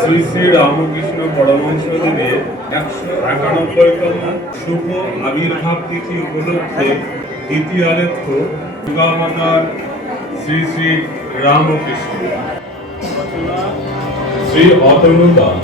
শ্রী শ্রী রামকৃষ্ণ পরমহংসদেবের 191তম শুভ আবির্ভাব তিথি উপলক্ষে দ্বিতীয় আলেখ্য যুগাবতার শ্রী শ্রী রামকৃষ্ণ। শ্রী অতনু দাস।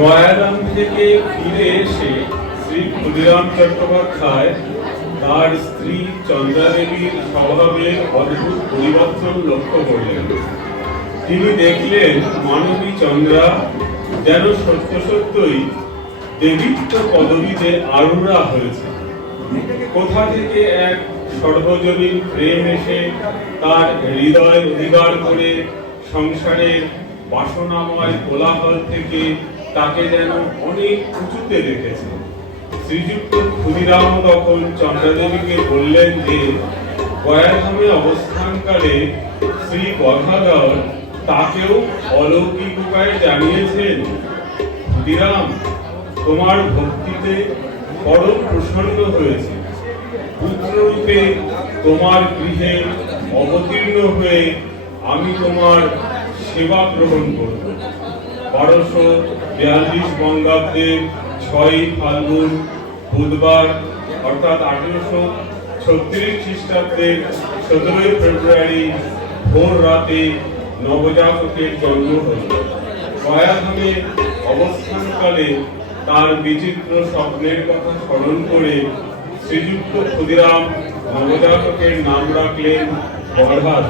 গয়ারাম থেকে ফিরে এসে শ্রী ক্ষুদিরাম চট্টোপাধ্যায় তার স্ত্রী চন্দ্রাদেবীর স্বভাবের অদ্ভুত পরিবর্তন লক্ষ্য করলেন। তিনি দেখলেন মানবী চন্দ্রা যেন সত্য সত্যই দেবীত্ব পদবীতে আরূঢ়া হয়েছে। কোথা থেকে এক সর্বজনীন প্রেম এসে তার হৃদয় অধিকার করে সংসারের বাসনাময় কোলাহল থেকে তাকে যেন অনেক উঁচুতে রেখেছে। শ্রীযুক্ত ক্ষুদিরাম তখন চন্দ্রাদেবীকে বললেন যে গয়াধামে অবস্থানকালে শ্রী গদাধর তাকেও অলৌকিক উপায়ে জানিয়েছেন, ক্ষুদিরাম, তোমার ভক্তিতে পরম প্রসন্ন হয়েছে। পুত্ররূপে তোমার গৃহে অবতীর্ণ হয়ে আমি তোমার সেবা গ্রহণ করব। 1242 বঙ্গাব্দে 6 ফাল্গুন বুধবার অর্থাৎ 1836 খ্রিস্টাব্দের 17 ফেব্রুয়ারি ভোর রাতে নবজাতকের জন্ম হল। গয়াধামে অবস্থানকালে তার বিচিত্র স্বপ্নের কথা স্মরণ করে শ্রীযুক্ত ক্ষুদিরাম নবজাতকের নাম রাখলেন বরহাদ।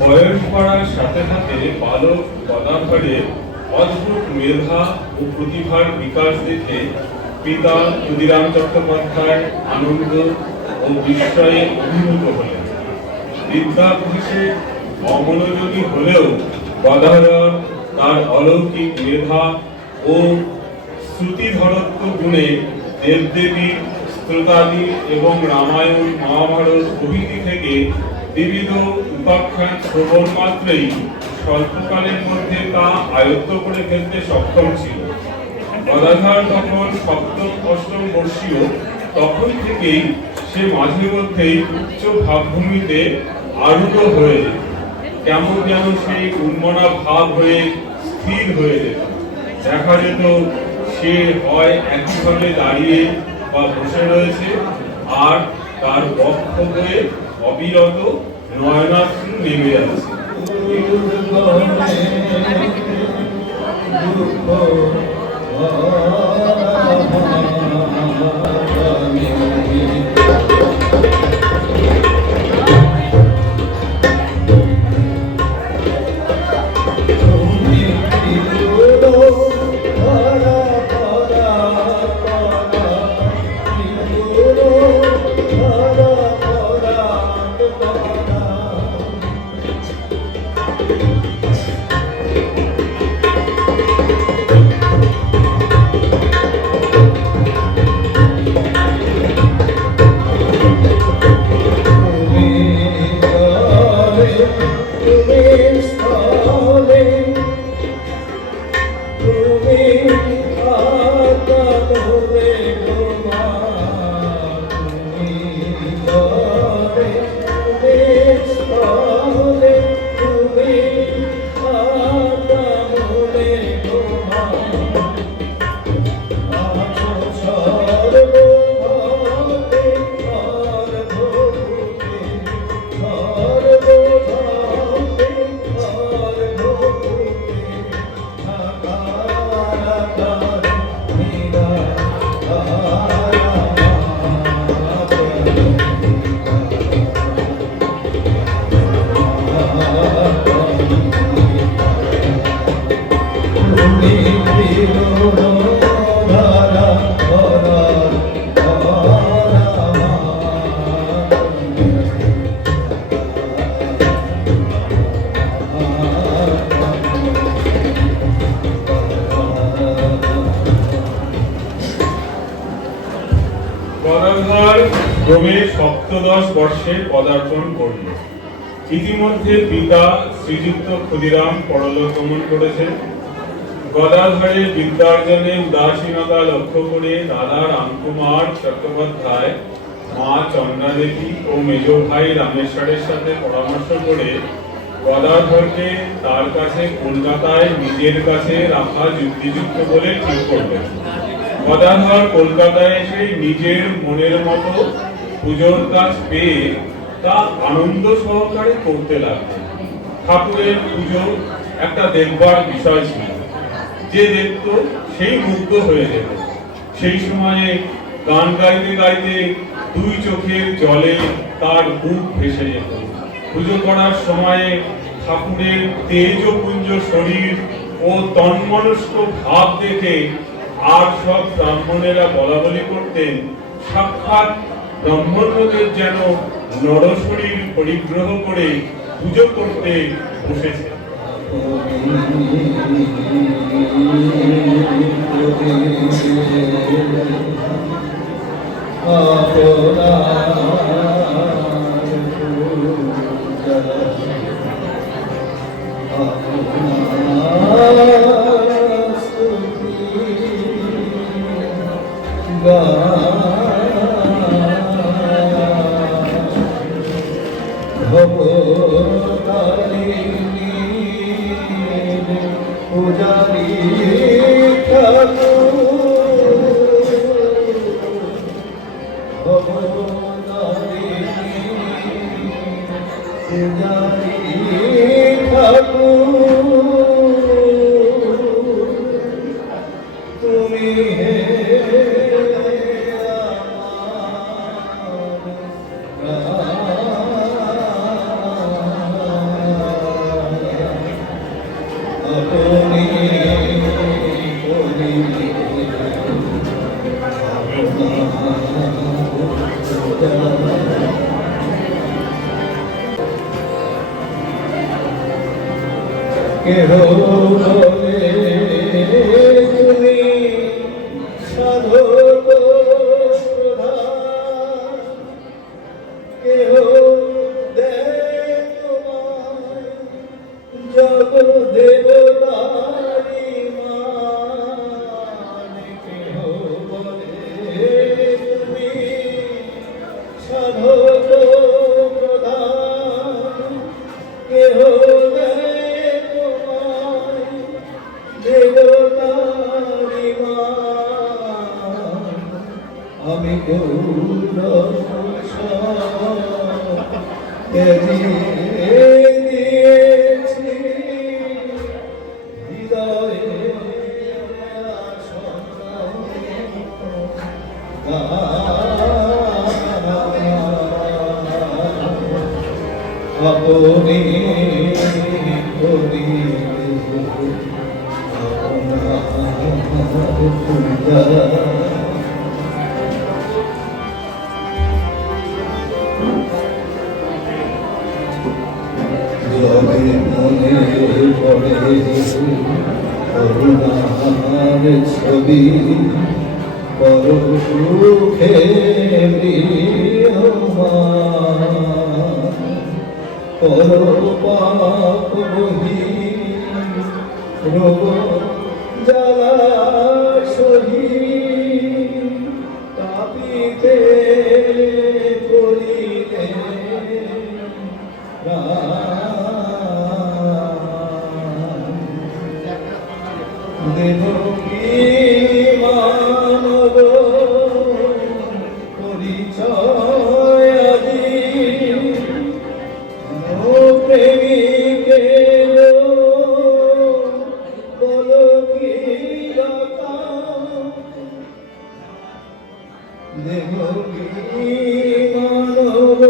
বয়স বাড়ার সাথে সাথে বালক গদাধরে অদ্ভুত মেধা ও প্রতিভার বিকাশ দেখে পিতা ক্ষুদিরাম চট্টোপাধ্যায় আনন্দ ও বিস্ময়ে অভিভূত হলেন। বিদ্যাভ্যাসে অমনোযোগী হলেও গদাধর তার অলৌকিক মেধা ও শ্রুতিধরত্ব গুণে দেবদেবী, স্ত্রোতাদি এবং রামায়ণ, মহাভারত প্রভৃতি থেকে বিবিধ উপাখ্যান শ্রবণ মাত্রেই স্বল্পকালের মধ্যে তা আয়ত্ত করে ফেলতে সক্ষম ছিল। গদাধর তখন সপ্তম অষ্টম বর্ষীয়, তখন থেকেই সে মাঝে মধ্যেই উচ্চ ভাবভূমিতে আরূঢ় হয়ে যেত। কেমন যেন সেই উন্মনা ভাব হয়ে স্থির হয়ে যেত। দেখা যেত সে হয় একইভাবে দাঁড়িয়ে বা বসে রয়েছে, আর তার বক্ষ হয়ে অবিরত নয়নাশ্রু নেমে যাচ্ছে। গদাধর ক্রমে সপ্তদশ বর্ষে পদার্পণ করল। ইতিমধ্যে পিতা শ্রীযুক্ত ক্ষুদিরাম পরলোক গমন করেছেন। গদাধরের বিদ্যার্জনে উদাসীনতা লক্ষ্য করে দাদা রামকুমার চট্টোপাধ্যায়, মা চন্দ্রাদেবী ও মেজ ভাই রামেশ্বরের সাথে পরামর্শ করে গদাধরকে তার কাছে কলকাতায় নিজের কাছে রাখা যুক্তিযুক্ত বলে ঠিক করলেন। গদাধর কলকাতায় এসে নিজের মনের মতো পুজোর কাজ পেয়ে তা আনন্দ সহকারে করতে লাগলেন। ঠাকুরের পুজো একটা দেখবার বিষয় ছিল, যে দেখত সেই মুগ্ধ হয়ে যেত। সেই সময়ে গান গাইতে গাইতে দুই চোখের জলে তার বুক ভেসে যেত। পুজো করার সময়ে ঠাকুরের তেজপুঞ্জ শরীর ও তন্মনস্ক ভাব দেখে আর সব ব্রাহ্মণেরা বলা বলি করতেন, সাক্ষাৎ ব্রাহ্মণদের যেন নরশরীর পরিগ্রহ করে পুজো করতে বসেছে। তুমি কেহ বলে তুমি সাধক প্রধান, কেহ দেয় তোমায় জগদেবতারি মান, কেহ বলে তুমি সাধক প্রধান, কেহ দেয় তোমায় দেবতারি মান। আমি গৌর দিয়েছি হৃদয়ে আপনি করি যবে মনে পড়ে করুণার ছবি, পরশুখে পর পাপ বহি রোগ জ্বালা সহি, কাঁপিতে করিলে দেবকী মানব পরিচয় আজি, প্রেমিকের বলো কি রাখা, দেবকী মানব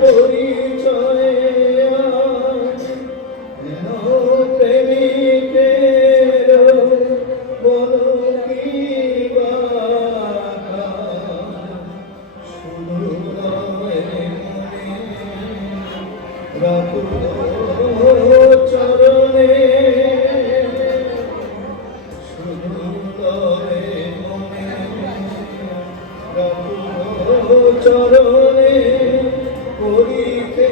পরিচয় প্রেমিকের বলো কি বাধা, চরণে চরণে করিতে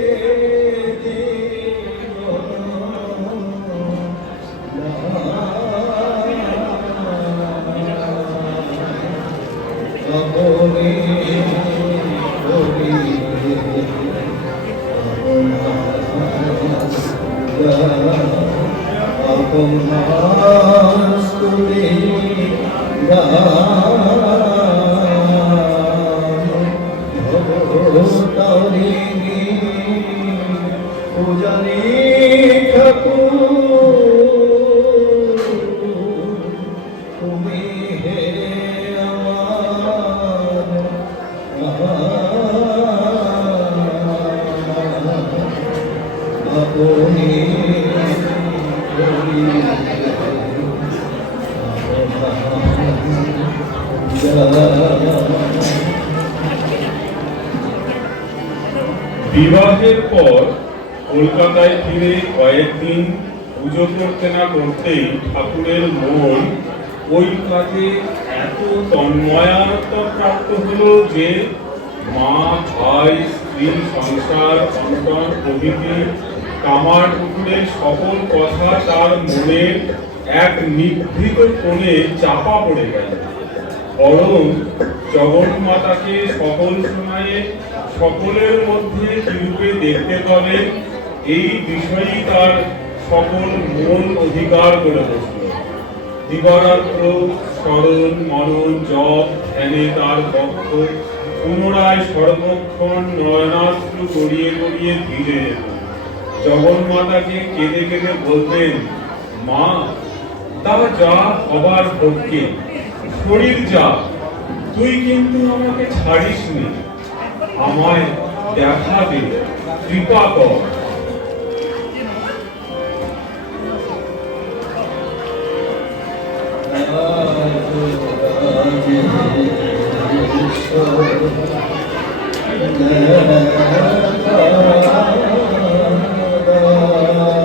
আপনি আপনি ভবতারিণী পূজারী ঠাকুর, তুমি হে আমার আপনি বিবাহের পর কলকাতায় ফিরে কয়েকদিন পুজো করতে না করতেই ঠাকুরের মন ওই কাজে এত তন্ময়ত্ব প্রাপ্ত হলো যে মা, ভাই, স্ত্রী, সংসার, সন্তান প্রভৃতি কামার পুকুরের সকল কথা তার মনের এক নিভৃত কোণে চাপা পড়ে গেল। বরং জগন্মাতাকে সকল সময়ে সকলের মধ্যে কিরূপে দেখতে পাবে এই বিষয়ই তার সকল মন অধিকার করে বসল। দিবারাত্র স্মরণ, মনন, জপ, ধ্যানে তার বক্ষ পুনরায় সর্বক্ষণ নয়নাশ্রু গড়িয়ে গড়িয়ে ধীরে জগন্মাতাকে কেঁদে কেঁদে বলতেন, মা, তা যা হবার পক্ষে শরীর যা, তুই কিন্তু আমাকে ছাড়িসনি, আমায় দেখা দে, কৃপা কর। Oh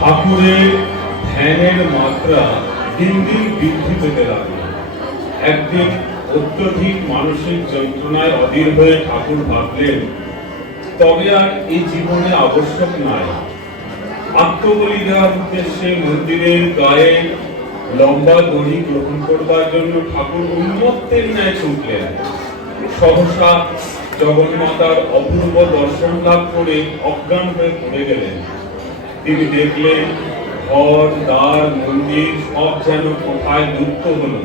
ঠাকুরের ধ্যানের মাত্রা দিন দিন বৃদ্ধি পেতে লাগলো। একদিন অত্যধিক মানসিক যন্ত্রণায় অধীর হয়ে ঠাকুর ভাবলেন, তবে আর এই জীবনে আবশ্যক নাই। আত্মবলি দেওয়ার উদ্দেশ্যে মন্দিরের গায়ে লম্বা দড়ি গ্রহণ করবার জন্য ঠাকুর উন্মত্তের ন্যায় ছুটলেন। সহসা জগন্মাতার অপূর্ব দর্শন লাভ করে অজ্ঞান হয়ে পড়ে গেলেন। তিনি দেখলেন ঘর দ্বার মন্দির সব যেন কোথায় লুপ্ত হলো,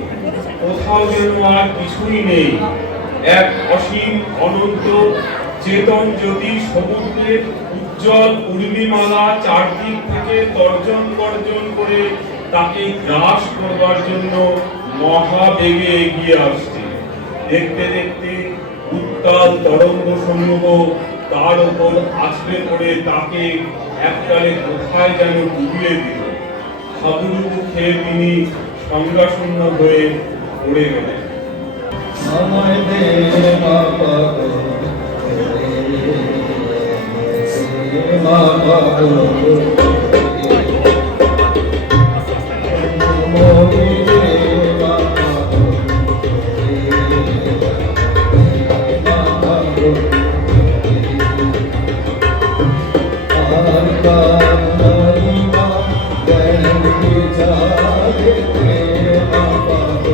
কোথাও যেন আর কিছুই নেই। এক অসীম অনন্ত চেতন জ্যোতি সমুদ্রের উজ্জ্বল পূর্ণিমালা চারদিক থেকে তর্জন গর্জন করে তাকে গ্রাস করবার জন্য মহাবেগে এগিয়ে আসছে। দেখতে দেখতে উত্তাল তরঙ্গ সমূহ তার উপর আছড়ে পড়ে তাকে এককালে কোথায় যেন ডুবিয়ে দিল। হাবুডুবু খেয়ে তিনি সংজ্ঞাশূন্য হয়ে পড়ে গেলেন। আমায় দে বাবা গো, বাবা গো, মোরে বাবা গো, বাবা গো, আর কামনা গেল যাবে বাবা গো, বাবা গো।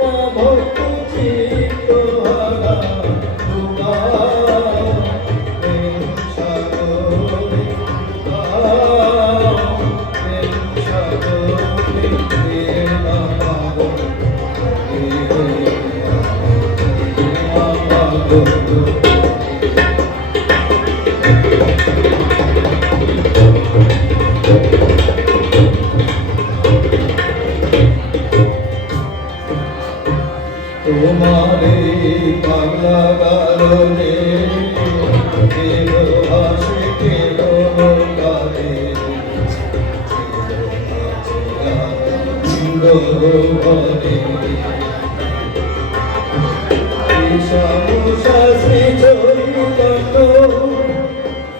মা ভক্ত চিত্তহারা দুগাও প্রেম সাগরে দুগাও প্রেম সাগরে প্রেম পাগল তোমারে পাগলা গারনে কেহ হাসে কেহ কাঁদে ইন্দ্রভরে শ্রী চৈতন্য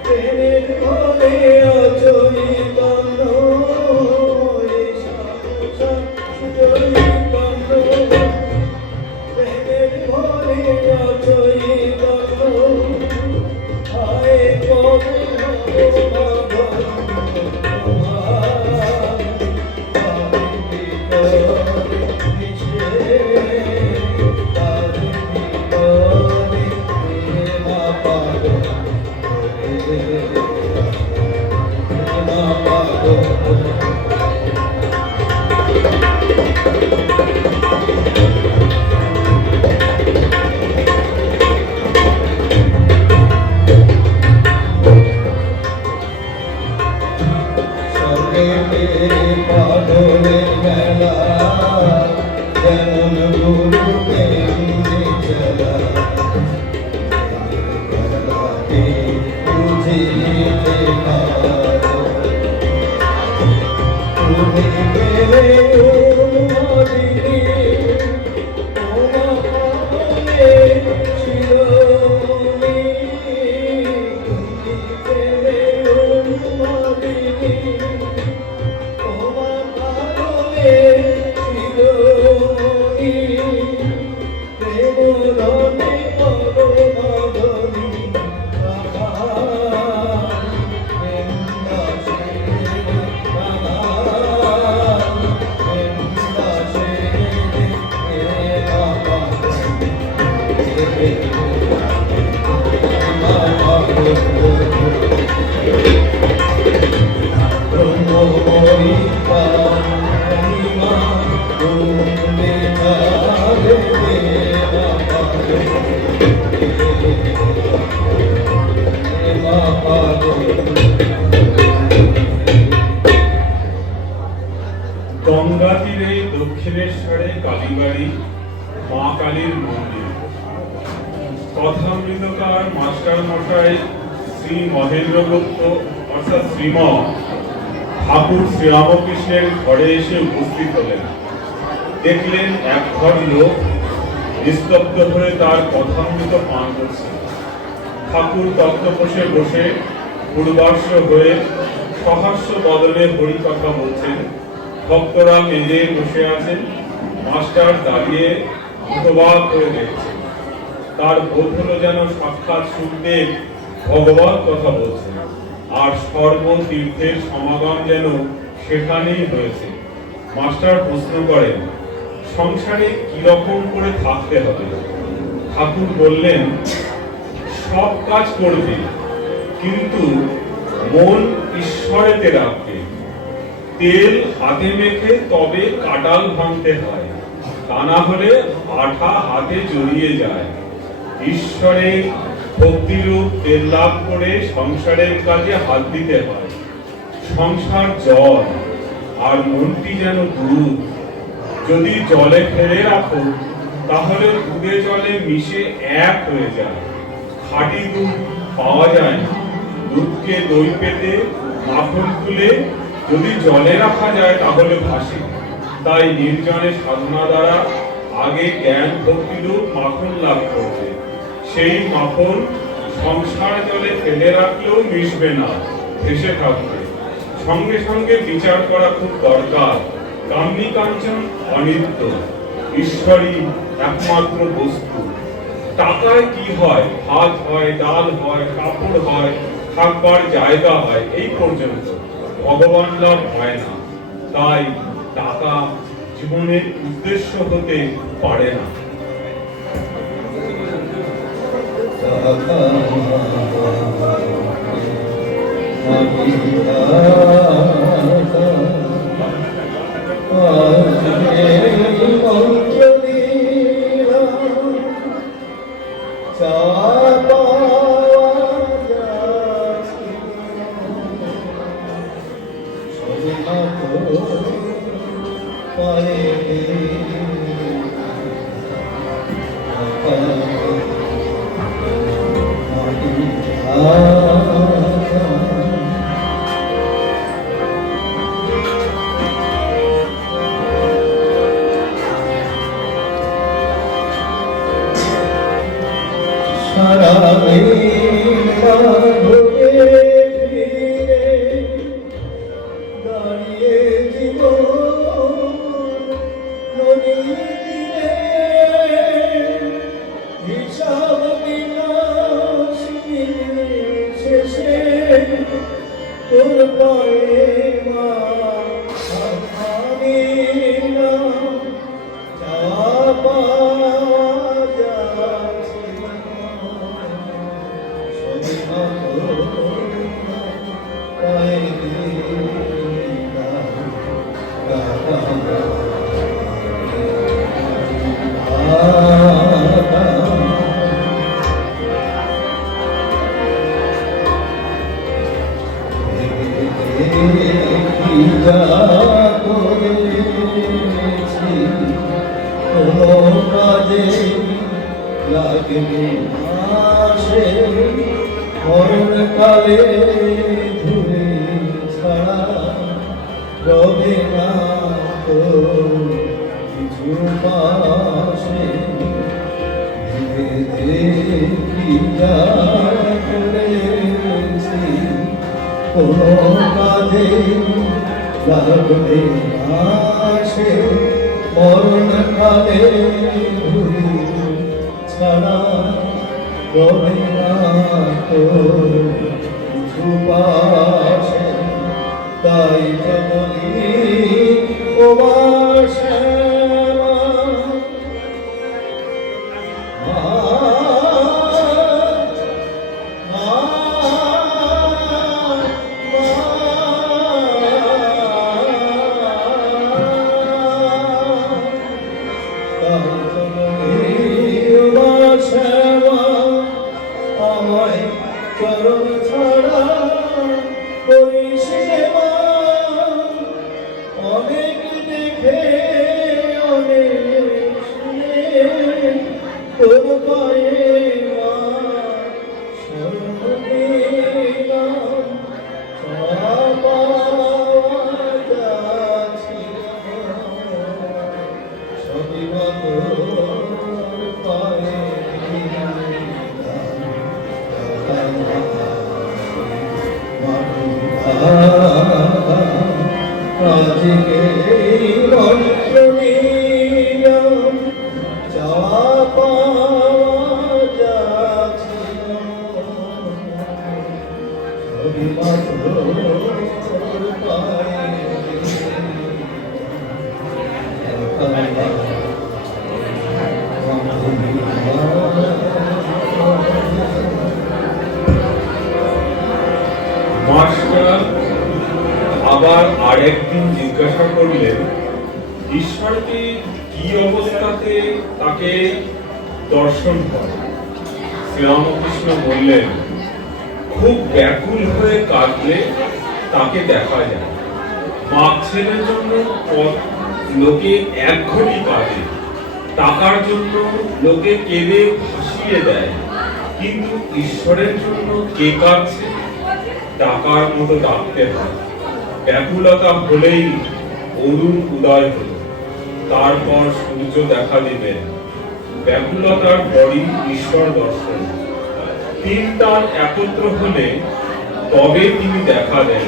প্রেমের ঘরে অচৈতন্য প্রেমের ঘরে অচৈতন্য হায় কবে পাগলের মেলা যেমন গুরু তেমনি চলা বুঝিতে পারো তুমি গেলে মদিনে তোমার পাগলে শিরোমণি তুমি গেলে মদিনে তোমার পাগলে শিরোমণি প্রেম রণে পরমাগনি গঙ্গা তীরে দক্ষিণেশ্বরে কালীবাড়ি মা কালীর মন্দির। কথামৃতকার মাস্টার মশাই শ্রী মহেন্দ্র গুপ্ত অর্থাৎ শ্রীম ঠাকুর শ্রীরামকৃষ্ণের ঘরে এসে উপস্থিত হলেন। দেখলেন এক ঘর লোক নিস্তব্ধ হয়ে তার কথামৃত পান করছে। ঠাকুর তক্তপোষে বসে পূর্বাশ্র হয়ে সহাস্য বদলে হরি কথা বলছেন। ভক্তরা মেঝে বসে আছেন, মাস্টার দাঁড়িয়ে মুখবাক হয়ে দেখছেন। তার বোধ হলো যেন সাক্ষাৎ সুখদেব ভগবত কথা বলছেন, আর সর্বতীর্থের সমাগম যেন সেখানেই হয়েছে। মাস্টার প্রশ্ন করেন, সংসারে কিরকম করে থাকতে হবে? ঠাকুর বললেন, সব কাজ করবে, কিন্তু মন ঈশ্বরেতে রাখবে। তেল হাতে মেখে তবে কাটাল ভাঙতে হয়, তা না হলে আঠা হাতে জড়িয়ে যায়। ঈশ্বরে ভক্তিরূপ তেল লাভ করে সংসারের কাজে হাত দিতে হয়। সংসার জল, আর মনটি যেন দুধ। যদি জলে ফেলে রাখো তাহলে দুধে জলে মিশে এক হয়ে যায়। খাঁটি দুধ পাওয়া যায় না। দুধকে দই পেতে মাখন তুলে যদি জলে রাখা যায় তাহলে ভাসে। তাই নির্জনে সাধনা দ্বারা আগে জ্ঞান ভক্তিরূপ মাখন লাভ করবে। সেই মাখন সংসার জলে ফেলে রাখলেও মিশবে না, ভেসে থাকবে। সঙ্গে সঙ্গে বিচার করা খুব দরকার। কামনি কাঞ্চন অনিত্য, ঈশ্বরই একমাত্র বস্তু। টাকায় কি হয়? ভাত হয়, ডাল হয়, কাপড় হয়, থাকবার জায়গা হয়, এই পর্যন্ত। ভগবান লাভ হয় না। তাই টাকা জীবনের উদ্দেশ্য হতে পারে না। কালে ধুরে ছাড়া রবে না তো কিছু পাশে দেখি যা করেছি কোনো কাজে লাগবে না সে মরণ কালে ধুরে ছাড়া রবে না তো কিছু পাশে তাই তো বলি ও শ্যামা আমায় চরণ ছাড়া পরিষেবা অনেক দেখে অনেক শুনে তোর পায়ে মা শরণ দিলাম চাপা যাচ্ছিল সবই মত পায়ে আজকে মন্ত্র নিলাম চাপা যাচ্ছিল সবই মাত্র মাস্টার আবার আরেকদিন জিজ্ঞাসা করলেন, ঈশ্বরকে কি অবস্থাতে তাকে দর্শন করে? শ্রীরামকৃষ্ণ বললেন, খুব ব্যাকুল হয়ে কাঁদলে তাকে দেখা যায়। বাপ ছেলের জন্য লোকে এক ঘটি কাঁদে, টাকার জন্য লোকে কেঁদে ভাসিয়ে দেয়, কিন্তু ঈশ্বরের জন্য কে কাঁদছে? টাকার মতো ডাকতে হয়। ব্যাকুলতা হলেই অরুণ উদয় হলো, তারপর সূর্য দেখা দিবেন। ব্যাকুলতার পরই ঈশ্বর দর্শন। তিন তার একত্র হলে তবে তিনি দেখা দেন।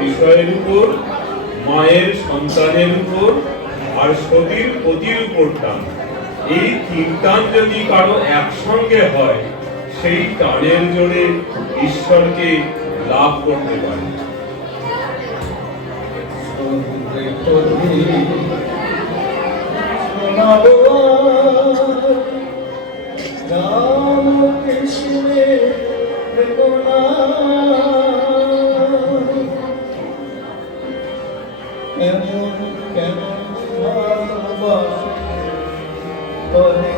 বিষয়ের উপর, মায়ের সন্তানের উপর, আর সতীর পতির উপর টান। এই তিন টান যদি কারো একসঙ্গে হয়, সেই টানের জোরে ঈশ্বরকে লাভ করতে পারে। প্রতি শোনাবো রাম কৃষ্ণের গুণা। কেমন কেমন ভালোবাসে বলে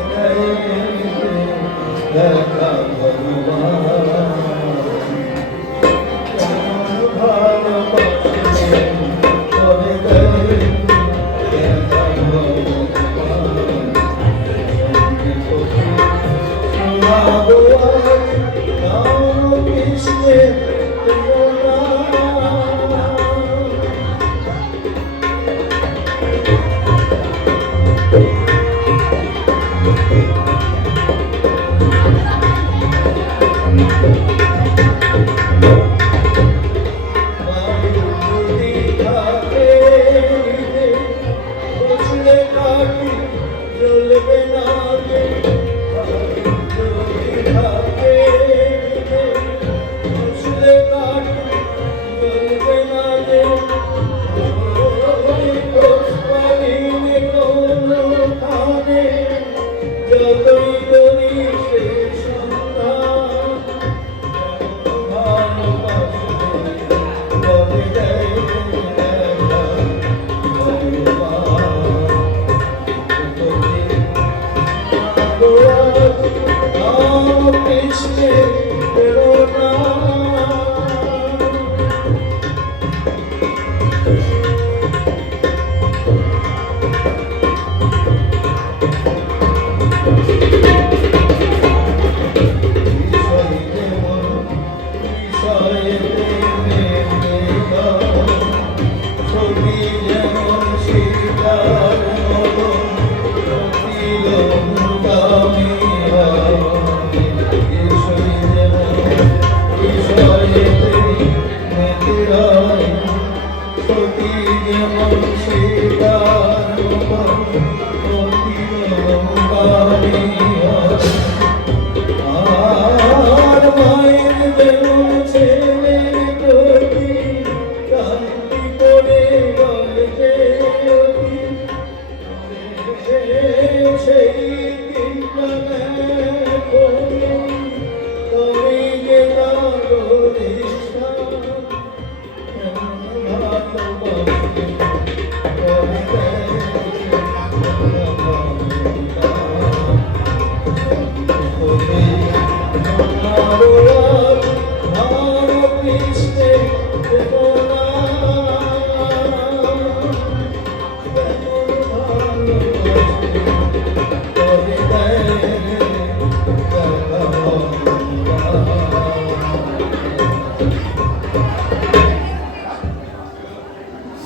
দেখা ভগবান। কেমন ভালোবাসে বলে দেখা ভগবান। শোনাবো রাম কৃষ্ণের গুণা।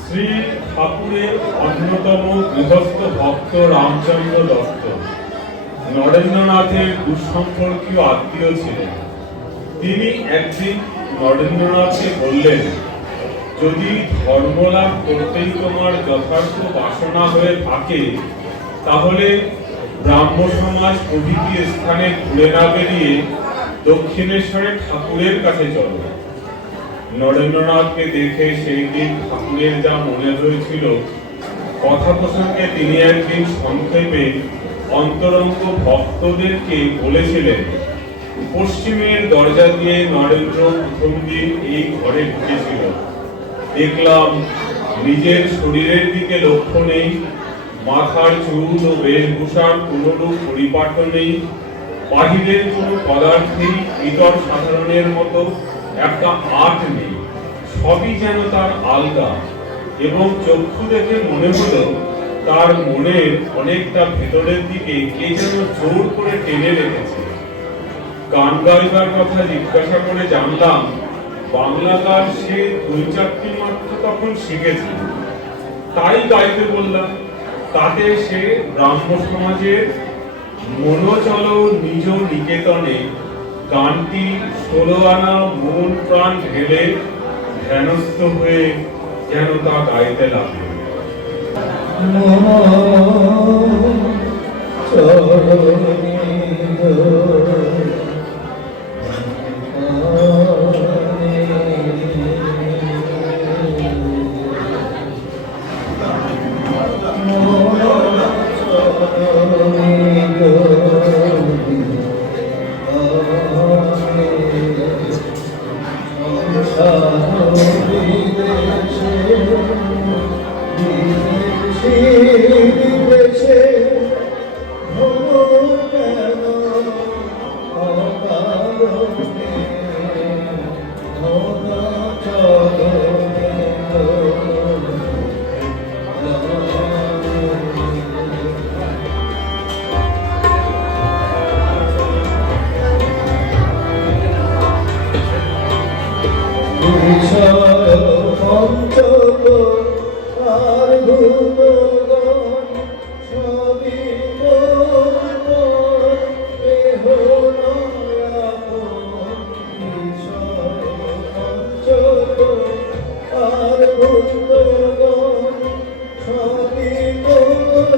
শ্রী ঠাকুরের অন্যতম গৃহস্থ ভক্ত রামচন্দ্র দত্ত নরেন্দ্রনাথের দুঃসম্পর্কীয় আত্মীয় ছিলেন। তিনি একদিন নরেন্দ্রনাথকে বললেন, যদি ধর্মলাভ করতেই তোমার যথার্থ বাসনা হয়ে থাকে তাহলে ব্রাহ্ম সমাজ প্রভৃতি স্থানে ঘুরে না বেরিয়ে দক্ষিণেশ্বরে ঠাকুরের কাছে চলো। নরেন্দ্রনাথকে দেখে সেই দিন ঠাকুরের যা মনে হয়েছিল, কথা প্রসঙ্গে তিনি একদিন সংক্ষেপে অন্তরঙ্গ ভক্তদেরকে বলেছিলেন। পশ্চিমের দরজা দিয়ে নরেন্দ্র প্রথম দিন এই ঘরে ঢুকেছিল। দেখলাম নিজের শরীরের দিকে লক্ষ্য নেই, মাথার চুল ও বেশভূষার কোনরূপ পরিপাট্য নেই, বাহিরের কোনো পদার্থেই ইতর সাধারণের মতো একটা আট নেই, সবই যেন তার আলগা, এবং চক্ষু দেখে মনে হলো তার মনের অনেকটা ভেতরের দিকে কে যেন জোর করে টেনে রেখেছে। গান গাইবার কথা জিজ্ঞাসা করে জানলাম বাংলা গান সে 2-4টি মাত্র তখন শিখেছে, তাই গাইতে বললাম। তাতে সে ব্রাহ্ম সমাজের মনোচল নিজ নিকেতনে গানটি 16 আনা মন প্রাণ ঢেলে ধ্যানস্থ হয়ে যেন তা গাইতে লাগলো। বিষয় পঞ্চক আর ভূতগণ সবই মোর দেহ নয় আপন। বিষয় পঞ্চক আর ভূতগণ সবই মোর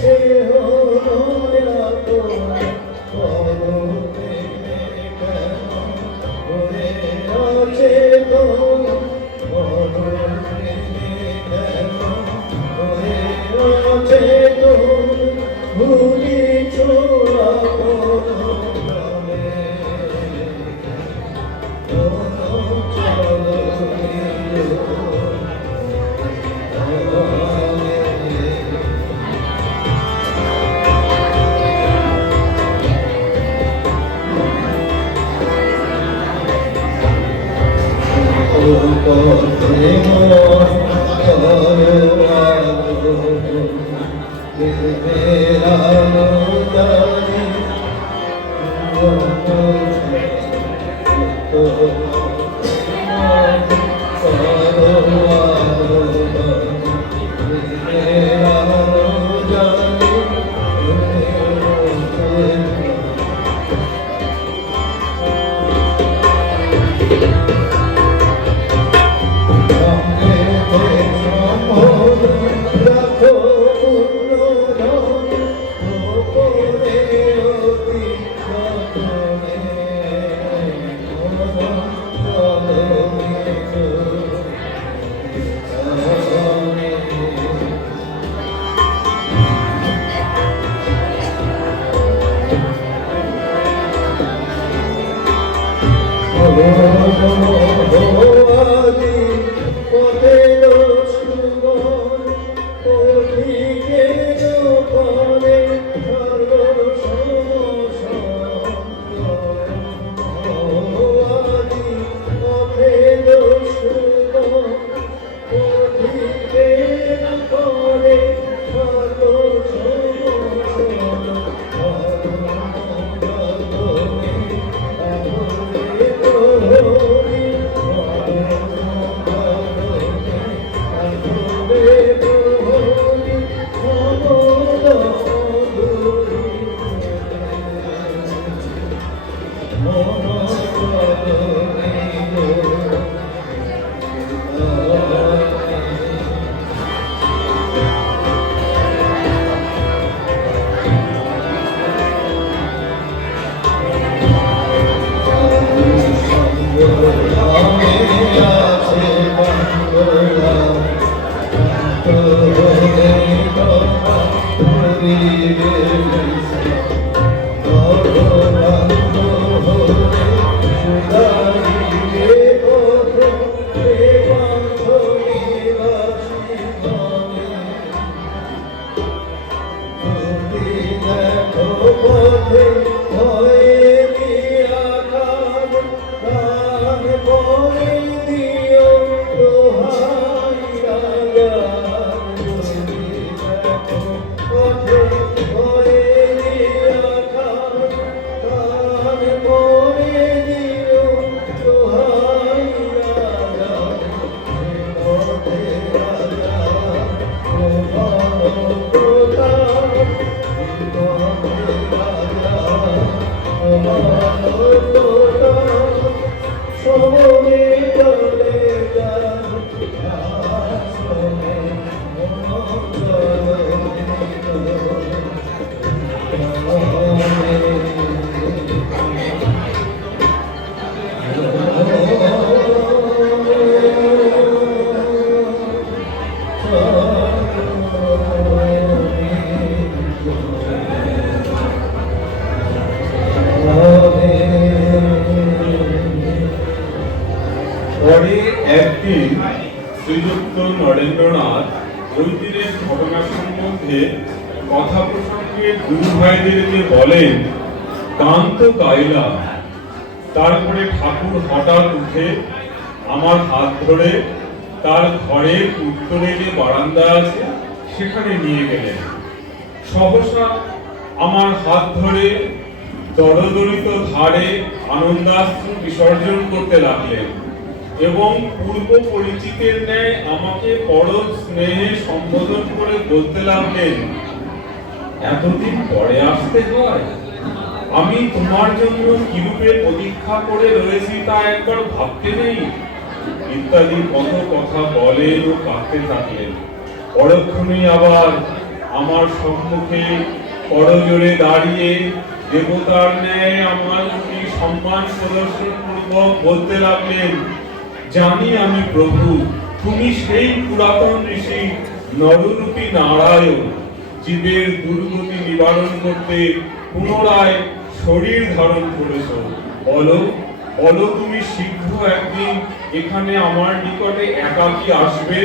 দেহ নয় আপন। পরতে কেন হয়ে আছে তোর, পরতে কেন হয়ে আছে তোর, ভুলিছ আপন প্রাণে। পরে একদিন শ্রীযুক্ত নরেন্দ্রনাথ ওই দিনের ঘটনা সম্বন্ধে কথা প্রসঙ্গে দু ভাইদেরকে বলেন, গান তো গাইলাম। তারপরে ঠাকুর হঠাৎ উঠে আমার হাত ধরে তার ঘরের উত্তরে যে বারান্দা আছে সেখানে নিয়ে গেলেন। সহসা আমার হাত ধরে দরদরিত ধারে আনন্দাশ্রু বিসর্জন করতে লাগলেন। এবং পূর্ব পরিচিতের ন্যায় আমাকে পরম স্নেহে সম্বোধন করে বলতে লাগলেন, এতদিন পরে আসতে হয়, আমি তোমার জন্য কিরূপে প্রতীক্ষা করে রয়েছি তা একবার ভাবতে নেই, ইত্যাদি কত কথা বলেন ও কাঁদতে থাকলেন। পরক্ষণেই আবার আমার সম্মুখে করজোড়ে দাঁড়িয়ে দেবতার ন্যায় আমার প্রতি সম্মান প্রদর্শন পূর্বক বলতে লাগলেন, জানি আমি প্রভু, তুমি সেই পুরাতন ঋষি নররূপী নারায়ণ, জীবের দুর্গতি নিবারণ করতে পুনরায় শরীর ধারণ করেছ। বলো বলো, তুমি শীঘ্র একদিন এখানে আমার নিকটে একাকী আসবে?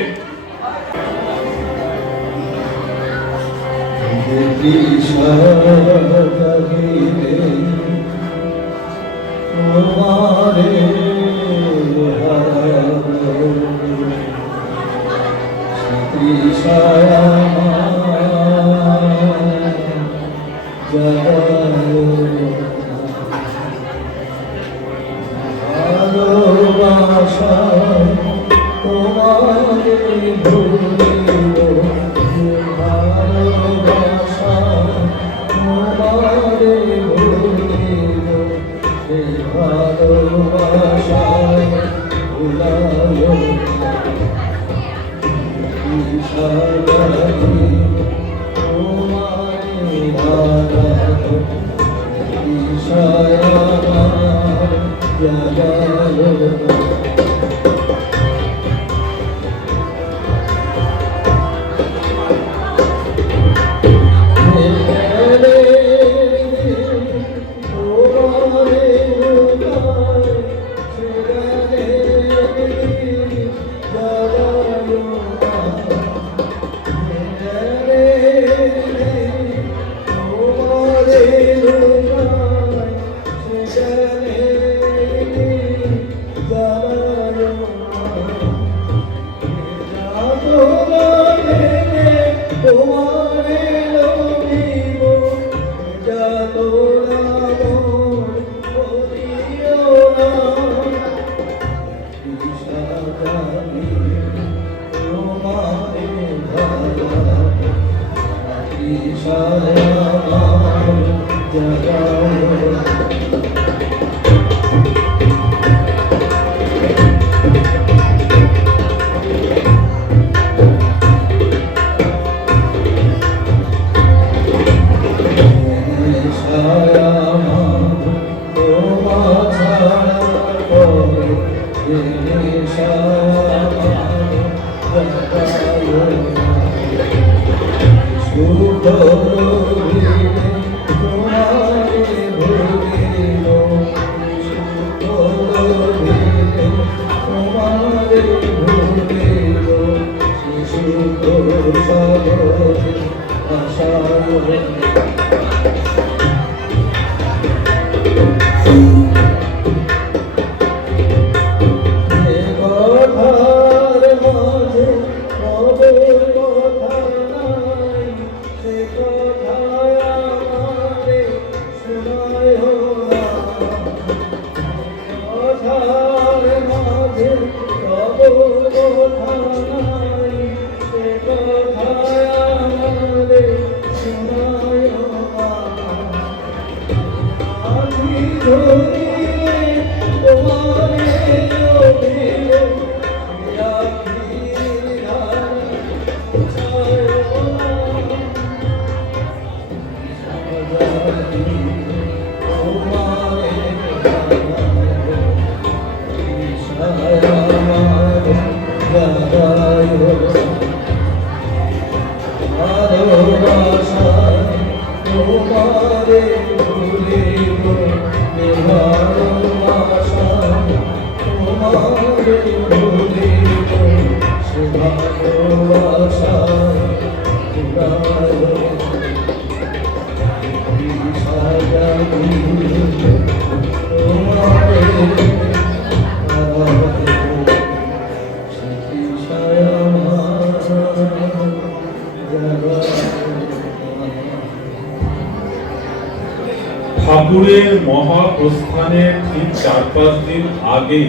ঠাকুরের মহাপ্রস্থানের ঠিক 4-5 দিন আগে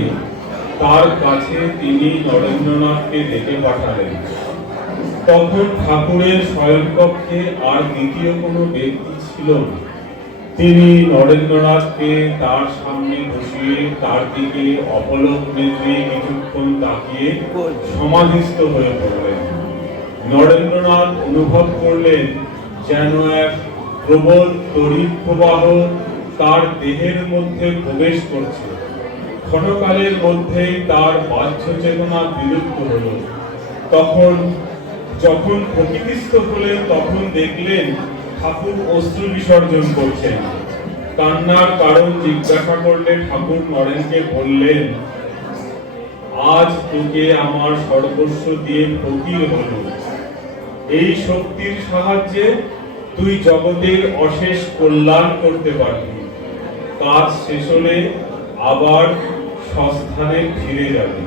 তার কাছে তিনি নরেন্দ্রনাথকে ডেকে পাঠালেন। তখন ঠাকুরের শয়নকক্ষে আর দ্বিতীয় কোনো ব্যক্তি ছিল না। তিনি নরেন্দ্রনাথকে তার সামনে বসিয়ে তার দিকে অপলক নেত্রে কিছুক্ষণ তাকিয়ে সমাধিস্থ হয়ে পড়লেন। নরেন্দ্রনাথ অনুভব করলেন যেন এক প্রবল তড়িৎ প্রবাহ তার দেহের মধ্যে প্রবেশ করছে। ক্ষণকালের মধ্যেই তার বাহ্য চেতনা বিলুপ্ত হল। যখন প্রকৃতিস্থ হলেন তখন দেখলেন ঠাকুর অশ্রু বিসর্জন করছেন। কান্নার কারণ জিজ্ঞাসা করলে ঠাকুর নরেনকে বললেন, আজ তোকে আমার সর্বস্ব দিয়ে ফকির হলো। এই শক্তির সাহায্যে তুই জগতের অশেষ কল্যাণ করতে পারবি। কাজ শেষ হলে আবার স্বস্থানে ফিরে যাবে।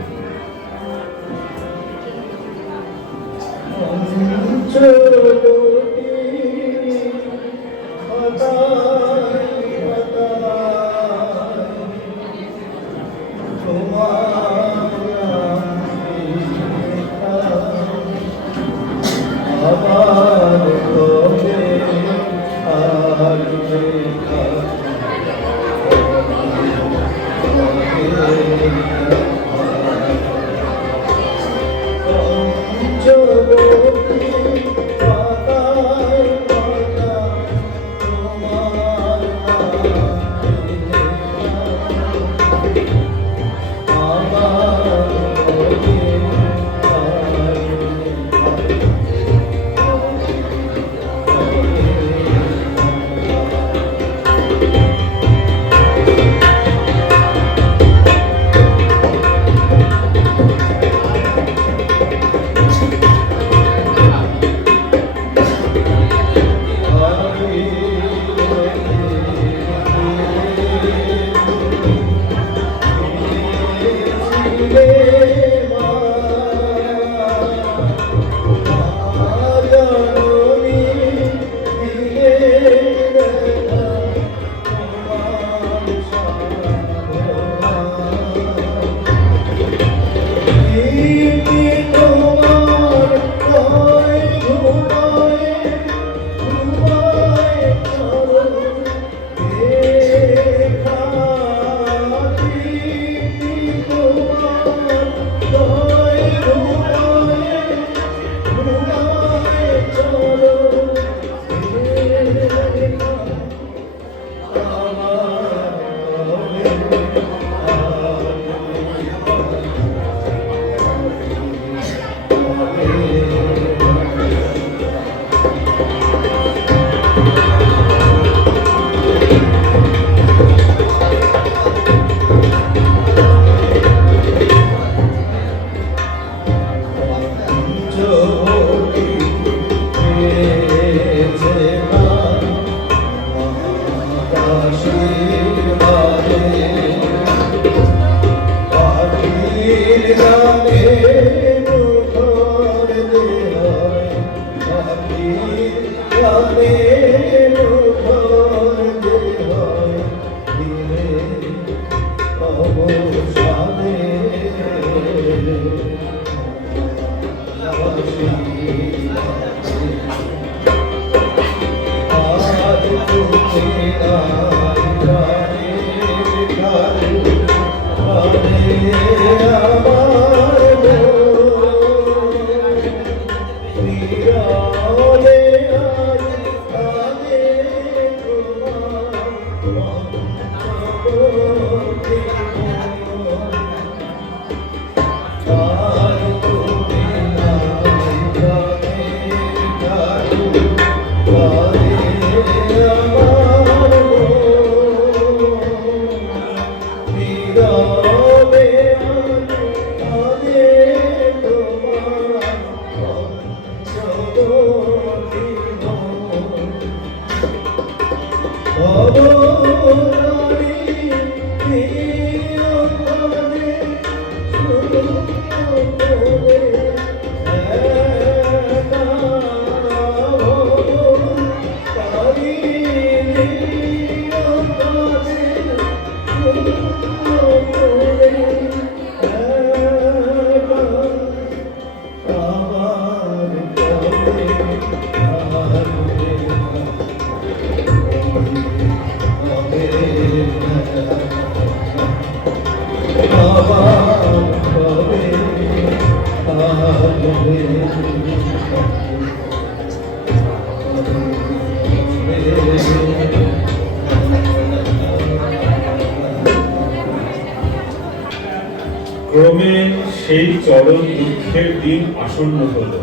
ক্রমে সেই চরম দুঃখের দিন আসন্ন হল।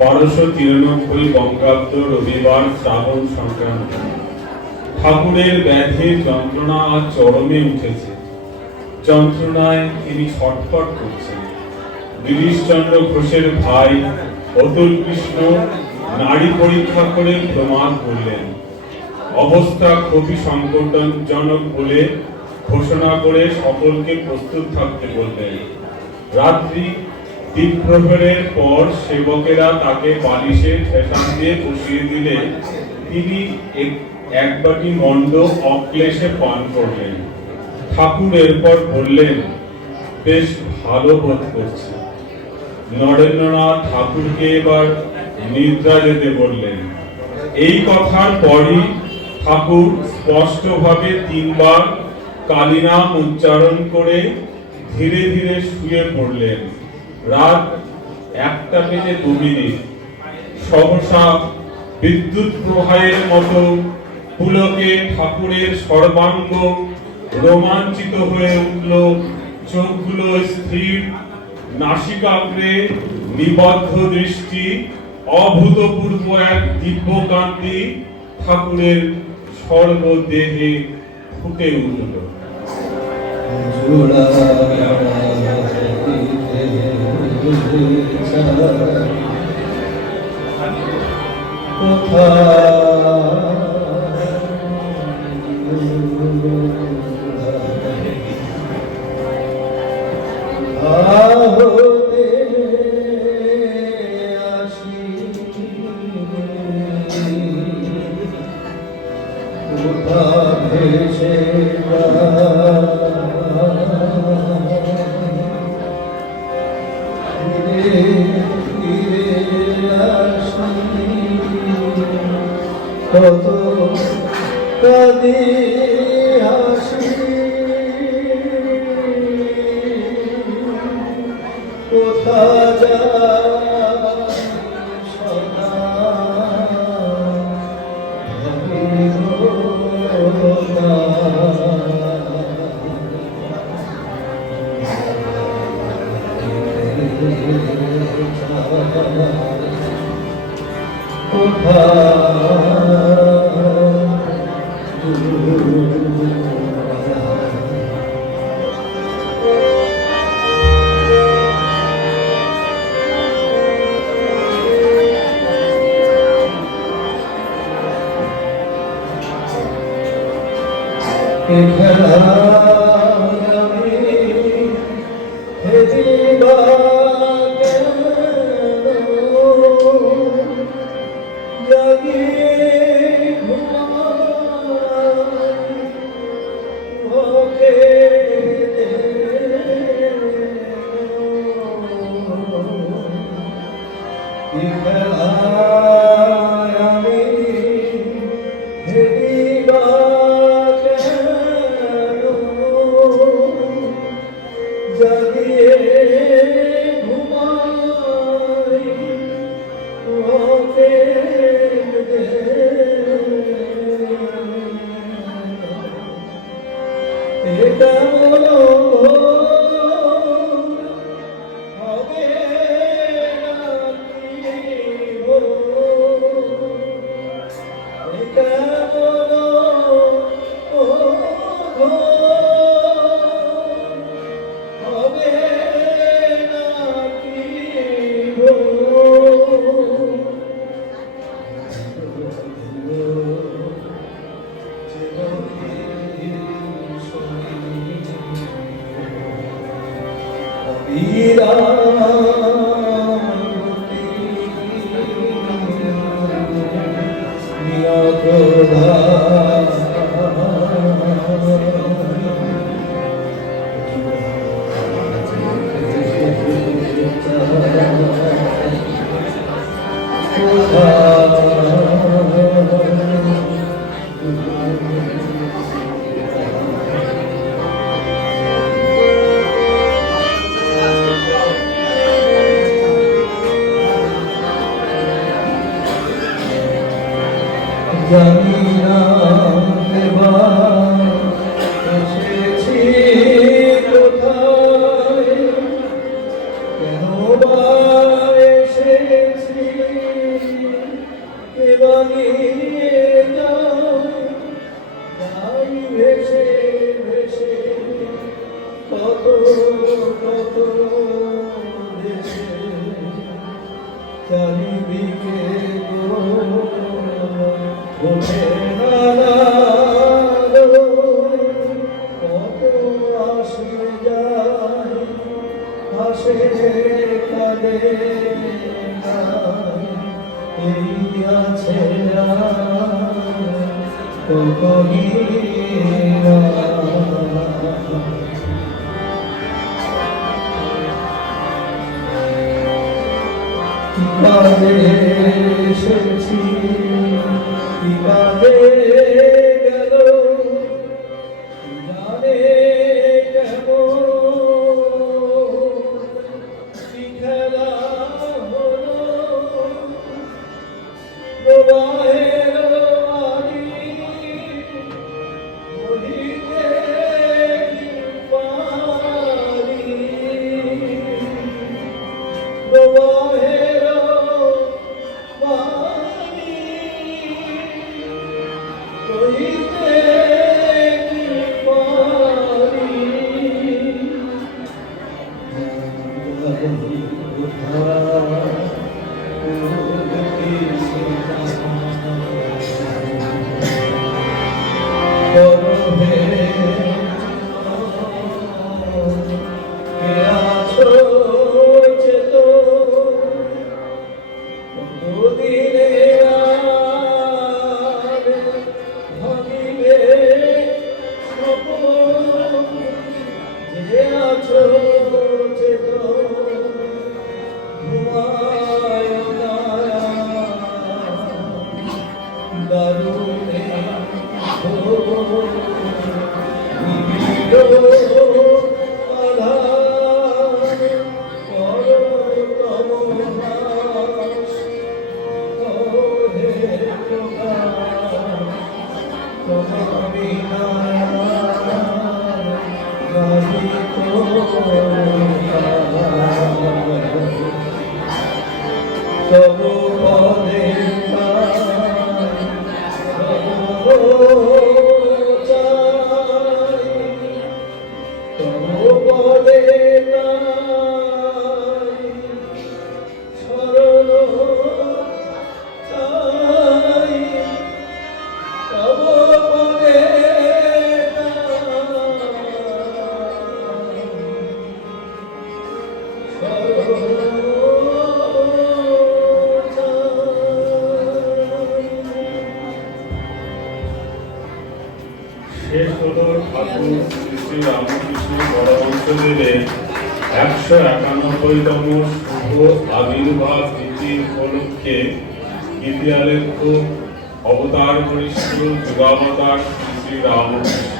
1293 বঙ্গাব্দ রবিবার শ্রাবণ সংক্রান্তি। ঠাকুরের ব্যাধির যন্ত্রণা আজ চরমে উঠেছে। যন্ত্রণায় তিনি ছটফট করছেন। গিরিশচন্দ্র ঘোষের ভাই অতুল কৃষ্ণ নাড়ি পরীক্ষা করে প্রমাণ করলেন। অবস্থা খুবই সংকটজনক বলে ঘোষণা করে সকলকে প্রস্তুত থাকতে বললেন। রাত্রি দ্বীপ্রহরের পর সেবকেরা তাকে বালিশে ঠেসান দিয়ে বসিয়ে দিলে তিনি এক বাটি মন্ড অক্লেশে পান করলেন। ঠাকুর এরপর বললেন, বেশ ভালো বোধ করছে। নরেন্দ্রনাথ ঠাকুরকে এবার নিদ্রা যেতে বললেন। এই কথার পরই ঠাকুর স্পষ্টভাবে 3 বার কালীনাম উচ্চারণ করে ধীরে ধীরে শুয়ে পড়লেন। রাত 1:02। সহসা বিদ্যুৎ প্রবাহের মতো পুলকে ঠাকুরের সর্বাঙ্গ রোমাঞ্চিত হয়ে উঠল। চোখগুলো স্থির, নাসিকাগ্রে নিবদ্ধ দৃষ্টি, অভূতপূর্ব এক দিব্যকান্তি ঠাকুরের সর্বদেহে ফুটে উঠল। কত কাঁদি হাসি কোথা যায় সদা জানি না এবার এসেছি কোথায় কত আসে যায় হাসে কাঁদে এই আছে কি কাজে এসেছি কি কাজে গেল জানে কেমন কি খেলা হলো প্রবাহের বাড়ি বলিতে কি পারি প্রবাহের বাড়ি বলিতে কি পারি দারুণে তবু পদে তবু পদে শরণ চাই তবু পদে শেষ হলো ঠাকুর শ্রী শ্রী রামকৃষ্ণ পরমহংসদেবের 191তম শুভ আবির্ভাব তিথি উপলক্ষে গীতিয়ালেখ্য অবতার বরিষ্ঠ যুগাবতার শ্রী শ্রী রামকৃষ্ণ।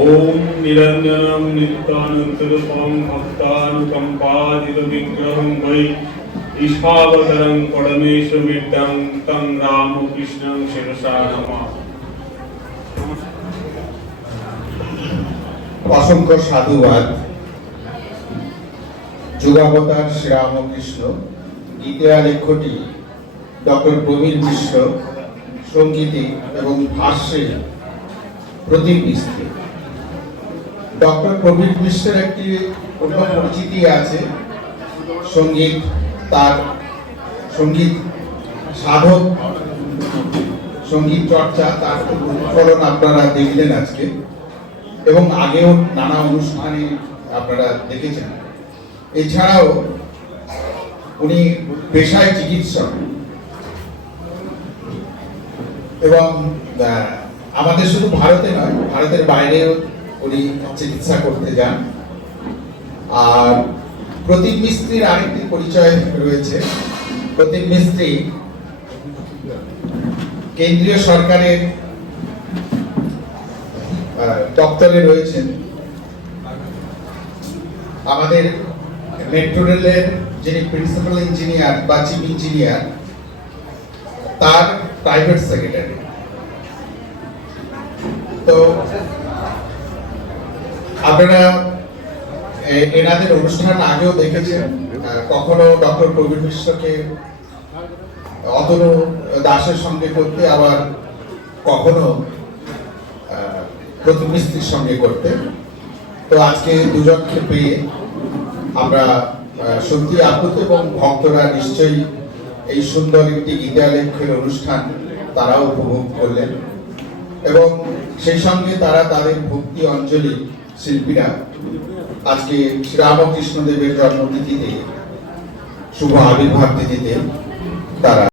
ওম নিরঞ্জনম নিত্যানন্তরূপম ভক্তানুকম্পাদিত বিগ্রহং বৈ ঈশাবতরং পরমেশ্বমিড্ডং তং রামকৃষ্ণং শিরসা নমামি। অসংখ্য সাধুবাদ। যুগাবতার শ্রীরামকৃষ্ণ গীতিয়ালেখ্যটি ডক্টর প্রবীর মিশ্র, সঙ্গীতে এবং ভাষ্যে প্রদীপ মিস্ত্রি। ডক্টর প্রবীর মিশ্রের একটি অন্য পরিচিতি আছে, সঙ্গীত তার সঙ্গীত সাধক, সঙ্গীত চর্চা, তার প্রতিফলন আপনারা দেখলেন আজকে এবং আগেও নানা অনুষ্ঠানে আপনারা দেখেছেন। এছাড়াও উনি পেশায় চিকিৎসক এবং আমাদের শুধু ভারতে নয়, ভারতের বাইরেও উনি চিকিৎসা করতে যান। আর প্রদীপ মিস্ত্রির আরেকটি পরিচয় রয়েছে। প্রদীপ মিস্ত্রি কেন্দ্রীয় সরকারের দপ্তরে রয়েছেন। আমাদের মেট্রো রেলের যিনি প্রিন্সিপাল ইঞ্জিনিয়ার বা চিফ ইঞ্জিনিয়ার, তার প্রাইভেট সেক্রেটারি। তো আপনারা এনাদের অনুষ্ঠান আগেও দেখেছেন। কখনো ডক্টর প্রবীর মিশ্রকে অতনু দাসের সঙ্গে করতে, আবার কখনো প্রদীপ মিস্ত্রির সঙ্গে করতে। তো আজকে দুজনকে পেয়ে আমরা সত্যি আপ্লুত এবং ভক্তরা নিশ্চয়ই এই সুন্দর একটি গীতালেখ্যের অনুষ্ঠান তারাও উপভোগ করলেন এবং সেই সঙ্গে তারা তাদের ভক্তি অঞ্জলি শিল্পীরা আজকে শ্রীরামকৃষ্ণদেবের জন্মতিথিতে শুভ আবির্ভাব তিথিতে তারা